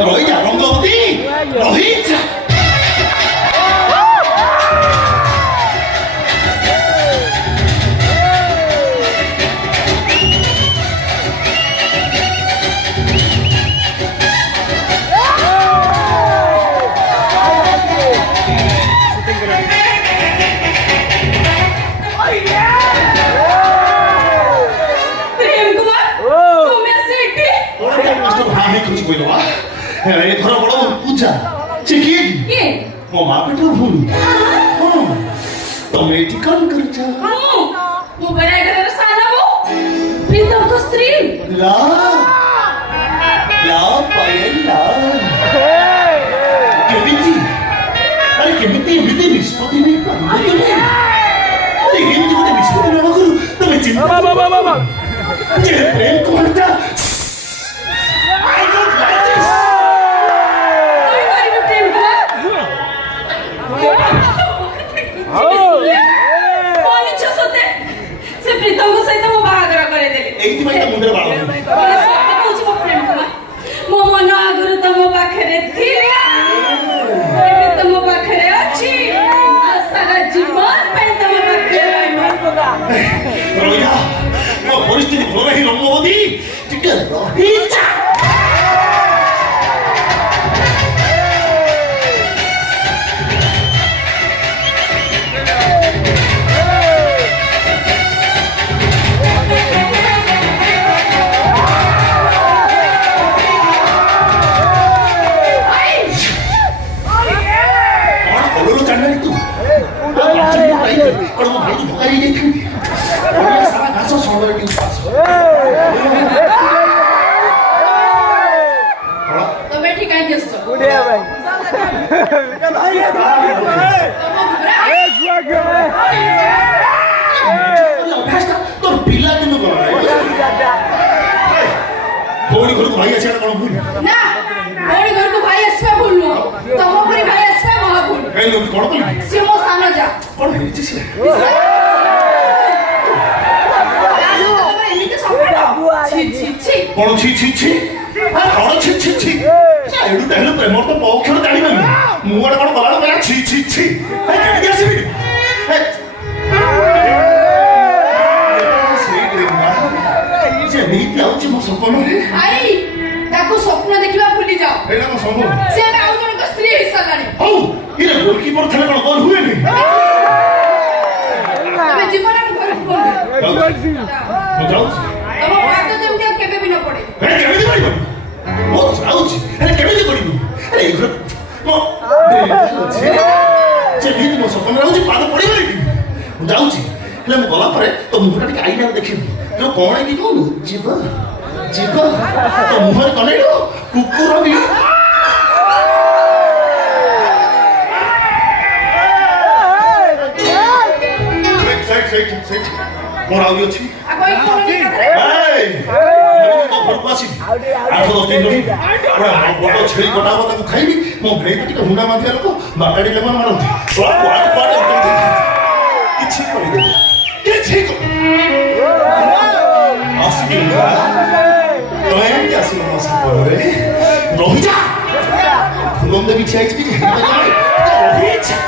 Rohija, Rongawati, Rohija. ଏଥର ବଡ ପୂଜା ସେ କିଏ କି ମୋ ମା ପେଟର ଭଉଣୀ ତମେ ଏଠି କଣ କରୁଛ ମୁଁ ବରା ଘରର ସାନ ବୋଉ ପ୍ରୀତମଙ୍କ ସ୍ତ୍ରୀ ଲା ଲା ପାୟଲ ଲା କେମିତି ଆରେ କେମିତି ଏମିତି ନିଷ୍ପତ୍ତି ନେଇ ପାରିବ ତମେ ଆରେ ଏମିତି ଗୋଟେ ନିଷ୍ପତ୍ତି ନେବା କରୁ ତମେ ଚିନ୍ତା ଯେ ପ୍ରେମ କଣଟା ପ୍ରୀତମଙ୍କ ସହିତ ମୋ ବାହାଘର କରେଇଦେଲି ଏଇଥିପାଇଁ ତ ମୁଣ୍ଡରେ ବାଳ କହୁଛି ମୋ ପ୍ରେମ ମୋ ମନ ଆଗରୁ ତମ ପାଖରେ ଥିଲା ଏବେ ତମ ପାଖରେ ଅଛି ଆଉ ସାରା ଜୀବନ ପାଇଁ ତମ ପାଖରେ ରହିବା ମୋ ପରିସ୍ଥିତି ଭଲ ନାହିଁ ରଙ୍ଗବତୀ ଟିକେ ରହିଯା ତମେ ଠିକ କାହିଁକି ଆସିଛ ତୋର ପିଲା ଦିନ ଭଉଣୀ ଘରକୁ ଭାଇ ଆସିବା କଣ ଭୁଲ ନା ଭଉଣୀ ଘରକୁ ଭାଇ ଆସିବା ଭୁଲ ନୁହଁ ତମ ପରି ଭାଇ ଆସିବା ମହା ଭୁଲ କଣ କଲି ସିଏ ମୋ ସାନ ଯା କଣ ହେଇଛି ସେ କଣ ଛି ଛି ଛି କଣ ଛି ଛି ଛି ଏଇଟା ହେଲେ ପ୍ରେମର ତ ପକ୍ଷର ଜାଣିପାରିବି ମୁଁ ଗୋଟେ କଣ ଗଲା ବେଳକୁ ଛି ଛି ଛି କେମିତି ଆସିବି ଯେମିତି ଆଉଛି ମୋ ସ୍ୱପ୍ନରେ ଆଇ ତାକୁ ସ୍ୱପ୍ନ ଦେଖିବା ଭୁଲି ଯାଅ ଏଇଟା ମୋ ସ୍ୱପ୍ନ ସେ ଏବେ ଆଉ ଜଣଙ୍କ ସ୍ତ୍ରୀ ହେଇସାରିଲାଣି ହଉ ଇରେ ଗୋଲକିପର ଥିଲେ କଣ ଗୋଲ ହୁଏନି ତମେ ଜୀବନକୁ ଘରକୁ ମୁଁ ଯାଉଛି ତମ ପାଦ ଯେମିତି ଆଉ କେବେ ବି ନ ପଡେ କେମିତି କରିବ ମୁଁ ଯାଉଛି ହେଲେ କେମିତି କରିବୁ ଆରେ ଏଇ ଘର ଯେମିତି ମୋ ସ୍ୱପ୍ନରେ ରହୁଛି ପାଦ ପଡ଼ିବନି ମୁଁ ଯାଉଛି ହେଲେ ମୁଁ ଗଲା ପରେ ତୋ ମୁହଁଟା ଟିକେ ଆଇନାକୁ ଦେଖିବି ଯୋଉ କଣ କି କହୁନୁ ଯିବ ଯିବ ତୋ ମୁହଁରେ କନେଇଲୁ କୁକୁର ବି ମୋର ଆହୁରି ଅଛି ଘରକୁ ଆସିବି 8-10 ଦିନ ବଡ଼ ଛେଳି କଟା ହବ ତାକୁ ଖାଇବି ମୋ ଭାଇକୁ ଟିକେ ହୁଣ୍ଡା ମାରିବା ଲୋକ ବାଟାଡି ଲେମନ ମାରନ୍ତି କିଛି କରିଦେବି କିଛି ଆସିବି ତମେ ଏମିତି ଆସିବ ମୋ ସାଙ୍ଗରେ ରହିଯା ଫୁଲମ ଦେବି ଠିଆ ହେଇଛି ରହିଯା